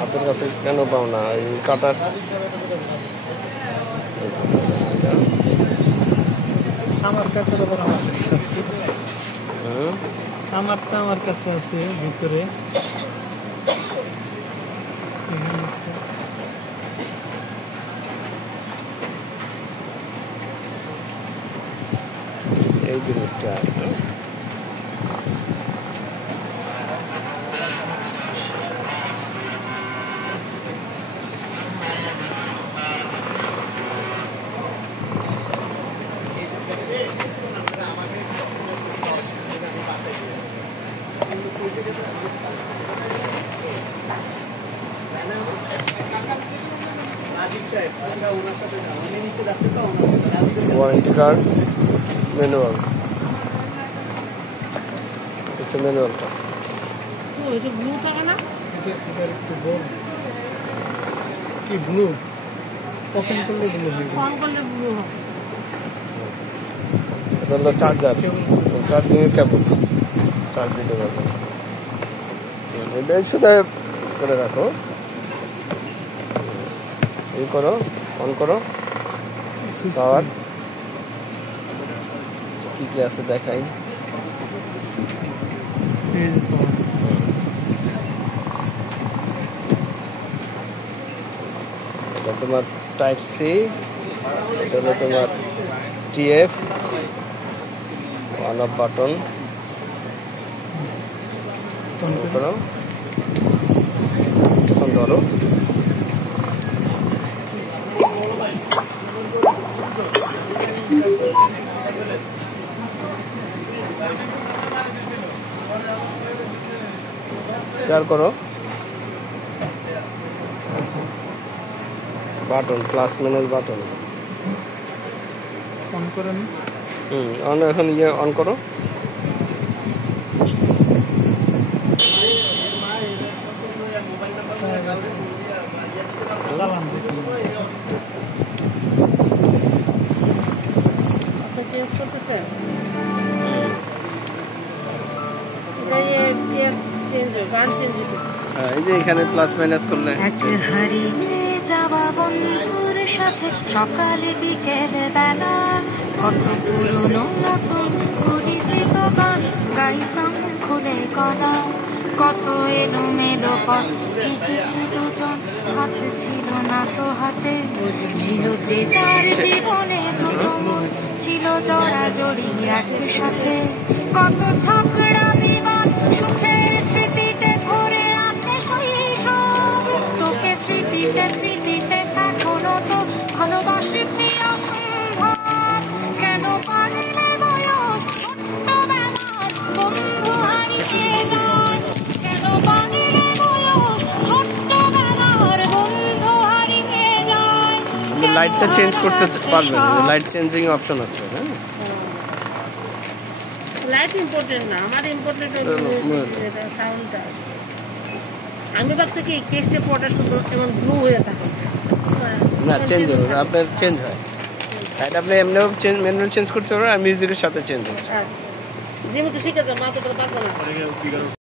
হাতের কাছে কেন পাও না? এই কাটার আমারটা আমার কাছে আছে ভিতরে। এই জিনিসটা ওয়ারেন্টি কার্ড, ম্যানুয়াল। আচ্ছা, ম্যানুয়ালটা কি ব্লু? কখন করলে ব্লু হবে? এটা হলো চার্জার, চার্জিংয়ের কেবল, চার্জ দিতে পারবেন। এটা শুধু করে রাখো, এই করো, অন করো, পাওয়ার কি কি আছে দেখাই। এটা তোমার টাইপ সি, এটা হলো তোমার টিএফ, অন অফ বাটন করো, তখন ধরো। শেয়ার করো, button plus minus button on করেন। অন, এখন ইয়ে অন করো। এই যে এখানে প্লাস মাইনাস করলে হারিয়ে যাওয়া বন্ধুর সাথে সকালে বিকেলে বেলা কত পুরনো নতুন পরিচিত গান গাইতাম খুলে গলা, কত এলোমেলো পথ হেঁটেছি দুজন, হাতে ছিল না তো হাতে, ছিল যে যার জীবনে প্রথম, ছিল জড়াজড়ি একসাথে, কত ঝগড়া বিবাদ সুখের স্মৃতিতে ভরে আছে শৈশব, তোকে স্মৃতিতে স্মৃতিতে এখনো তো ভালোবাসছি অসম্ভব, কেন পারলে বয়স ছোট্টবেলার বন্ধু হারিয়ে যায়, কেন পারলে বয়স ছোট্টবেলার বন্ধু হারিয়ে যায়। লাইটটা চেঞ্জ করতে পারবেন, লাইট চেঞ্জিং অপশন আছে। হ্যাঁ, লাইট ইম্পর্টেন্ট না, আমার ইম্পর্টেন্ট এটা সাউন্ডটা। আমি ভাবছি কি কেসটে পড়া শুধু এমন ব্লু হয়ে থাকে না, চেঞ্জ হবে, আপনার চেঞ্জ হয়। লাইট আপনি এমনিও চেঞ্জ, ম্যানুয়াল চেঞ্জ করতে পারবেন, আর মিউজিকের সাথে চেঞ্জ হচ্ছে। আচ্ছা, যেমন শিখে যাও, মা তো পারবে না।